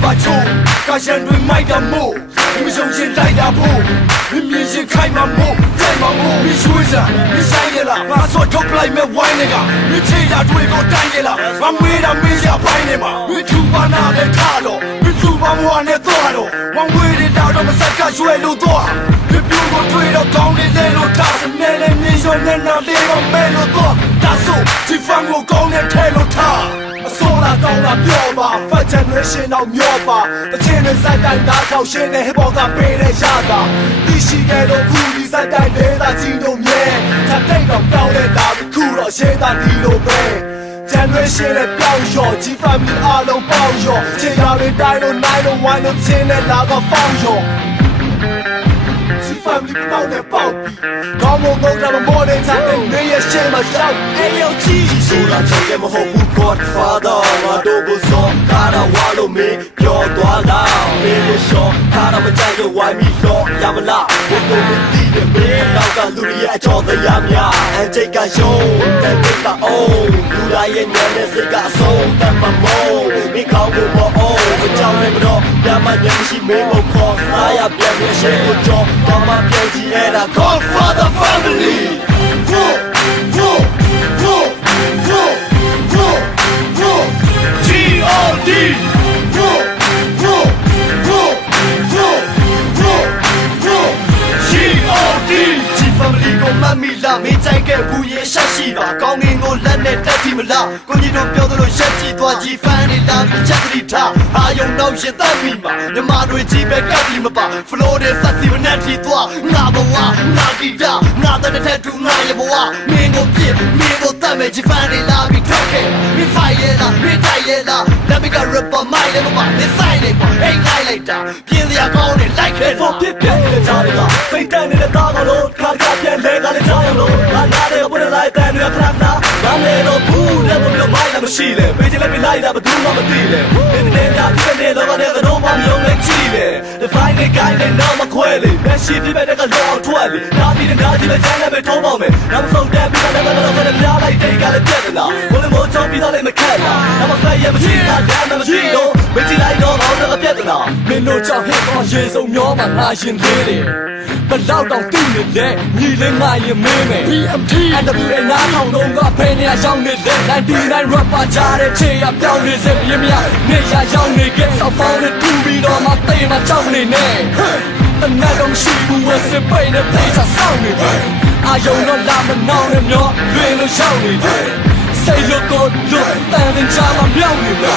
把酒，家乡人买的木，你们重新来的布，你面前开满木，再满木，你说着，你晒的了，我说头不来没歪那个，你这家对我单的了，我没让没下拍的嘛，你土把那个塌了，你土把我那做了，我为了到他们三个水路多，你比我推到高的那路大，是那人你说那那地方没路多，大叔，这放我高的太路塌。说了高了标吧，反正人先到秒吧。把前面三代拿到，现在黑包干背来下的。你膝盖都苦，你三代累到筋都灭。他带到标的打的苦了，现在地都背。战略现在表扬，几番米阿龙包容，这要的带都奶都玩都现在哪个放用？几番米包的包庇，高我弄他们莫得才能你也先嘛笑。哎呦，记住了，这个么好不Godfather， 我都不说，他的话都没ပြောသွား啦，没人说，他那么在个外面说，要么啦，我都没地的没，老个路里也找的呀呀，俺这个熊，但这个哦，路来也年的是个松，但嘛梦，你考过我哦，我叫你不着，要么年纪没我靠，啥呀别人谁不着，我嘛别记哎那 Godfather family， မမီလာမင်းကြိုက်ခဲ့ဘူးရဲ့ရှက်ရှိပါကောင်းငင်ကိုလက်နဲ့တက်တီမလားကိုကြီးတို့ပြောသလိုရက်ကြည့်သွားကြည့်ဖန်နေလာပြီးချက်တိထားအာယုံတော့ရင်သက်ပြီးမှာမြမတွေကြီးပဲကပ်ပြီးမပါ flow တဲ့စက်စီမနဲ့ထီသွားငါဘဝငါဂီတာငါတဲ့တဲ့တူငါရဲ့ဘဝမင်းကိုပြစ်မင်းကိုတတ်မဲ့ကြီးဖန်နေလာပြီးထွက်ခဲ့မင်း fight ရဲ့လားမင်းတိုက်ရဲ့လားလက်မိက rapper မိုက်လည်းမပါမင်းဆိုင်နေပါအိမ်ခိုင်းလိုက်တာပြင်းစရာကောင်းနေလိုက်ခဲ့တော့ပြစ်ပြနေတဲ့ကြားတွေကဖိတ်တက်နေတဲ့သားကလို့ခါခါပြန်လဲကလည်းကြောက်ရလို့ငါနားတယ်ဘုရားလိုက်တဲ့နေရာခဏခဏငါလည်းတော့ဘူးတဲ့ဘုရားမိုက်လည်းမရှိလေပေးချင်လည်းပြလိုက်တာဘယ်သူမှမသိလေဒီနေ့ညဒီနေ့တော့လည်းတော့မမျိုးနဲ့ကြည့်လေ The final guy နဲ့တော့မခွဲလေမက်ဆီပြတဲ့ကလောထွက်လေနားပြီးနားကြည့်ပဲကျန်လည်းပဲထုံးပေါ့မယ်နောက်ဆုံးတက်ပြီးတော့လည်းပြလိုက်တဲ့ကလည်းပြက်လာဘုရားမို့ချုံပြီးတော့လည်းမခက်လာနောက်ဆက်ရမရှိတာလည်းမကြည့်တော့မကြည့်လိုက်တော့တော့ပြက်လာမင်းတို့ကြောင့်ဟစ်တော့ရေစုံမျောမှာငါရှင်သေးတယ်ဘလောက်တော့သိနေလေညီလေးငါရင်မင်းမယ် BMT NWA နားထောင်တော့ကဖယ်နေရရောက်နေလေ99 rapper ကြားတဲ့ချေရပြောင်းနေစေပြင်းမရနေရရောက်နေကဲဆောက်ပေါင်းနဲ့တူပြီးတော့မှတေးမှကြောက်နေနဲ့တနက်တော့ရှိဘူးဝစပိတ်နဲ့ပြေးချဆောင်းနေအာယုံတော့လာမနှောင်းနဲ့မျောလွင်လို့ရောက်နေစိတ်လို့ကိုလို့တန်တင်ချာမှမြောက်နေလေ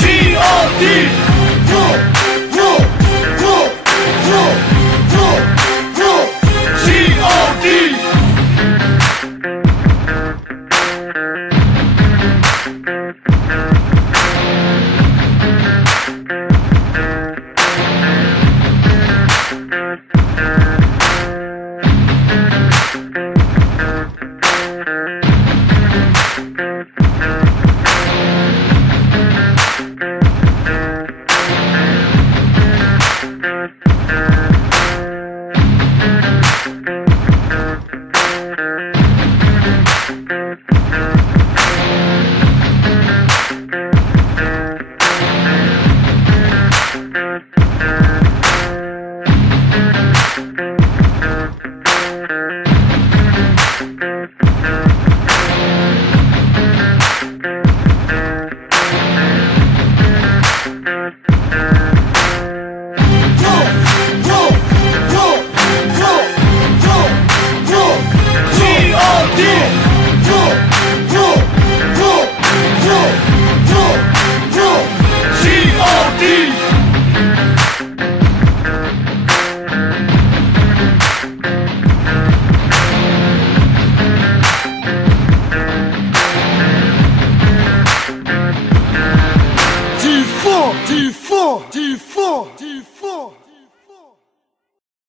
G.O.D.